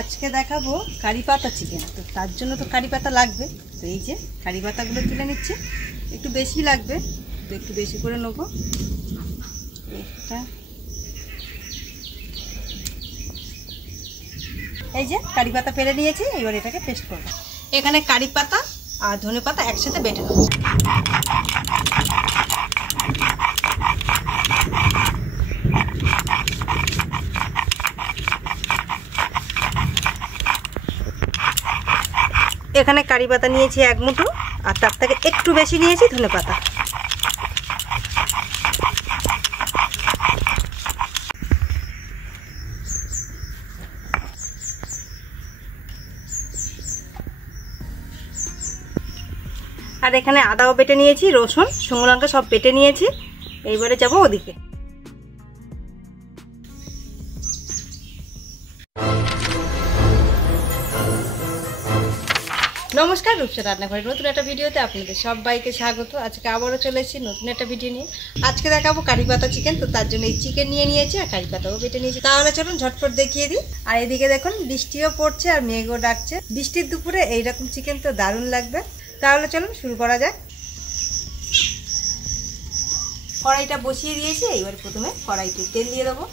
আজকে দেখাবো কারি পাতা চিকেন। তো তার জন্য তো কারি পাতা লাগবে। তো এই যে কারি পাতাগুলো তুলে নিচ্ছি, একটু বেশি লাগবে, তো একটু বেশি করে নেবো। এই যে কারি পাতা পেরে নিয়েছি, এবার এটাকে পেস্ট করবো। এখানে কারি পাতা আর ধনে পাতা একসাথে বেটে নেবো। এখানে কারি পাতা নিয়েছি 1 মুঠো, আর তার থেকে একটু বেশি নিয়েছি ধনে পাতা। আর এখানে আদাও বেটে নিয়েছি, রসুন, শুকনো লঙ্কা সব বেটে নিয়েছি। এইবারে যাব ওদিকে। নমস্কার, রূপসা রান্নাঘরের নতুন একটা ভিডিওতে আপনাদের সবাইকে স্বাগত। আজকে আবারও চলে এসেছি নতুন একটা ভিডিও নিয়ে। আজকে দেখাবো কারি পাতা চিকেন। তো তার জন্য এই চিকেন নিয়ে নিয়েছি আর কারি পাতাও বেটে নিয়েছি। তাহলে চলুন ঝটফট দেখিয়ে দিই। আর এদিকে দেখুন বৃষ্টিও পড়ছে আর মেঘও ডাকছে। বৃষ্টির দুপুরে এইরকম চিকেন তো দারুণ লাগবে। তাহলে চলুন শুরু করা যাক। কড়াইটা বসিয়ে দিয়েছি, এইবার প্রথমে কড়াইতে তেল দিয়ে দেবো।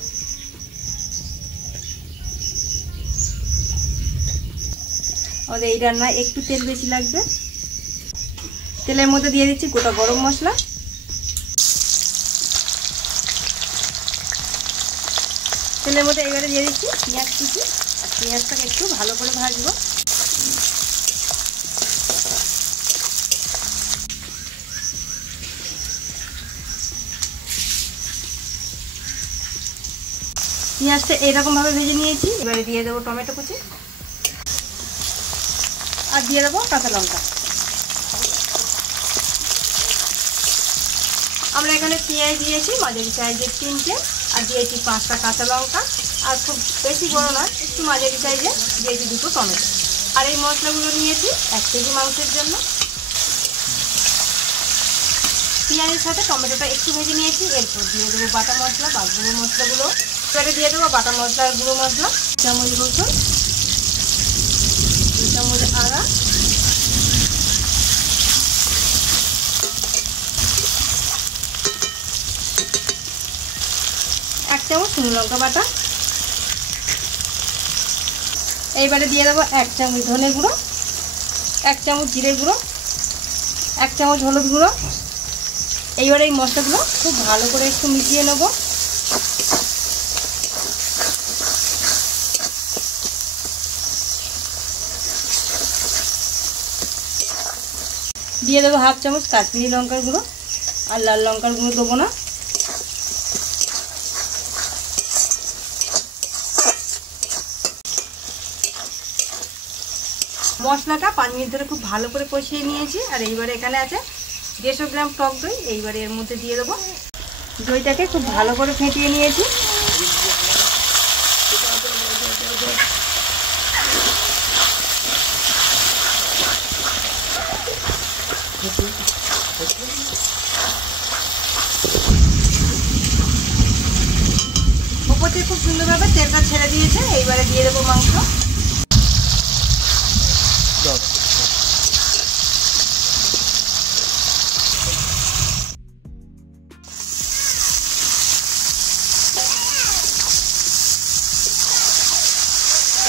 আমাদের এই রান্নায় একটু তেল বেশি লাগবে। তেলের মধ্যে দিয়ে দিচ্ছি গোটা গরম মশলা, তেলের মধ্যে এবারে দিয়ে দিচ্ছি পেঁয়াজ কুচি। আর পেঁয়াজটাকে একটু ভালো করে ভাজবো। পেঁয়াজটা এইরকম ভাবে ভেজে নিয়েছি। এবারে দিয়ে দেবো টমেটো কুচি আর দিয়ে দেবো কাঁচা লঙ্কা। আমরা এখানে পেঁয়াজ দিয়েছি মাঝারি সাইজের 3টে, আর দিয়েছি 5টা কাঁচা লঙ্কা, আর খুব বেশি বড় নয়, একটু মাঝারি সাইজে দিয়েছি 2টো টমেটো। আর এই মশলাগুলো নিয়েছি 1 কেজি মাংসের জন্য। পেঁয়াজের সাথে টমেটোটা একটু ভেজে নিয়েছি। এরপর দিয়ে দেবো বাটা মশলা বা গুঁড়ো মশলাগুলো। এবারে দিয়ে দেবো বাটা মশলা আর গুঁড়ো মশলা। 1 চামচ রসুন, 2 চামচ আদা, 1 চামচ শুকনো লঙ্কা বাটা। এইবারে দিয়ে দেবো 1 চামচ ধনে গুঁড়ো, 1 চামচ জিরে গুঁড়ো, 1 চামচ হলুদ গুঁড়ো। এইবারে এই মশলাগুলো খুব ভালো করে একটু মিশিয়ে নেব। দিয়ে দেবো 1/2 চামচ কাশ্মীরি লঙ্কার গুঁড়ো, আর লাল লঙ্কার গুঁড়ো দেবো না। মশলাটা 5 মিনিট ধরে খুব ভালো করে কষিয়ে নিয়েছি। আর এইবারে এখানে আছে 150 গ্রাম টক দই। এইবারে এর মধ্যে দিয়ে দেবো। দইটাকে খুব ভালো করে ফেটিয়ে নিয়েছি। উপর থেকে খুব সুন্দরভাবে তেলটা ছেড়ে দিয়েছে। এইবারে দিয়ে দেবো মাংস।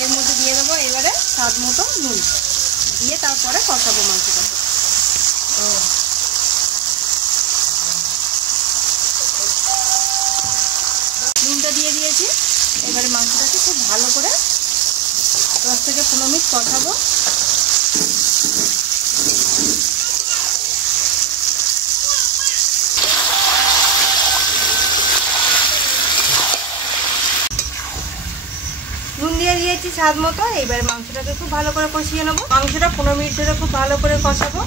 এর মধ্যে দিয়ে দেবো এবারে স্বাদ মতো নুন, দিয়ে তারপরে কষাবো মাংসটা। নুনটা দিয়ে দিয়েছি। এবারে মাংসটাকে খুব ভালো করে 10 থেকে 15 মিনিট কষাবো। নুন দিয়ে দিয়েছি স্বাদ মতো। এইবারে মাংসটাকে খুব ভালো করে কষিয়ে নেবো। মাংসটা 15 মিনিট ধরে খুব ভালো করে কষাবো।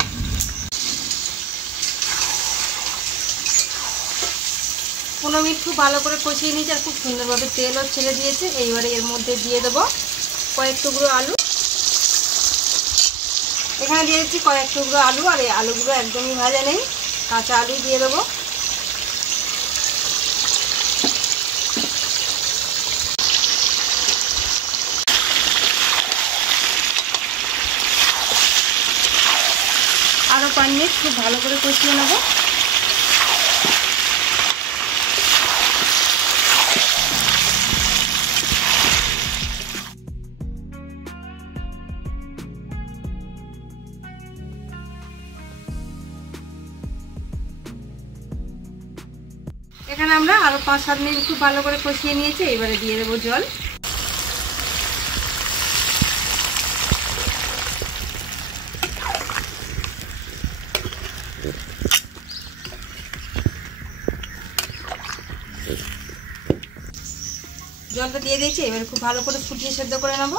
15 মিনিট খুব ভালো করে কষিয়ে নিয়েছি, আর খুব সুন্দরভাবে তেলও ছেড়ে দিয়েছে। এইবারে এর মধ্যে দিয়ে দেবো কয়েক টুকরো আলু। এখানে দিয়ে দিচ্ছি কয়েক টুকরো আলু, আর এই আলুগুলো একদমই ভাজা নেই, কাঁচা আলু দিয়ে দেবো। খুব ভালো করে কষিয়ে নেব। এখানে আমরা আরো 5-7 মিনিট খুব ভালো করে কষিয়ে নিয়েছি। এবারে দিয়ে দেবো জল। জলটা দিয়ে দিয়েছি, এবারে খুব ভালো করে ফুটিয়ে সেদ্ধ করে নেব।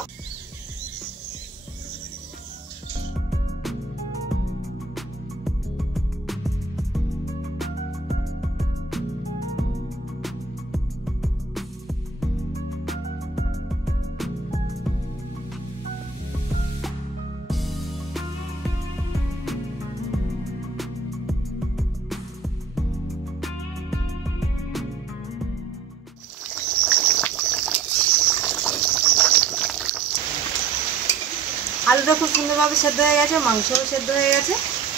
আলুটা খুব সুন্দরভাবে সেদ্ধ হয়ে গেছে, মাংসও সেদ্ধ হয়ে গেছে।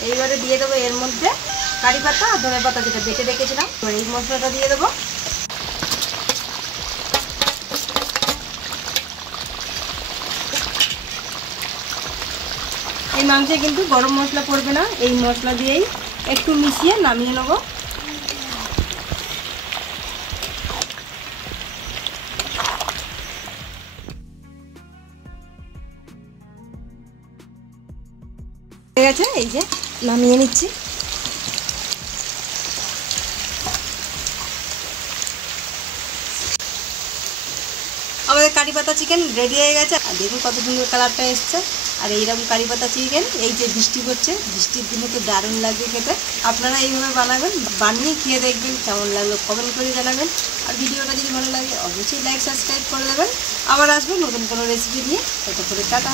এইবারে দিয়ে দেবো এর মধ্যে কারি পাতা আর ধনে পাতা যেটা বেটে রেখেছিলাম। তো এই মশলাটা দিয়ে দেবো। এই মাংসে কিন্তু গরম মশলা পড়বে না, এই মশলা দিয়েই একটু মিশিয়ে নামিয়ে নেব। হয়ে গেছে, এই যে নামিয়ে নিচ্ছি। আমাদের কারি পাতা চিকেন রেডি হয়ে গেছে। আর দেখুন কত সুন্দর কালারটা এসছে। আর এইরকম কারি পাতা চিকেন এই যে বৃষ্টি পড়ছে, বৃষ্টির দিনে তো দারুণ লাগবে খেতে। আপনারা এইভাবে বানাবেন, বানিয়ে খেয়ে দেখবেন কেমন লাগলো কমেন্ট করে জানাবেন। আর ভিডিওটা যদি ভালো লাগে অবশ্যই লাইক সাবস্ক্রাইব করে দেবেন। আবার আসবেন নতুন কোনো রেসিপি নিয়ে। ততক্ষণে টাটা।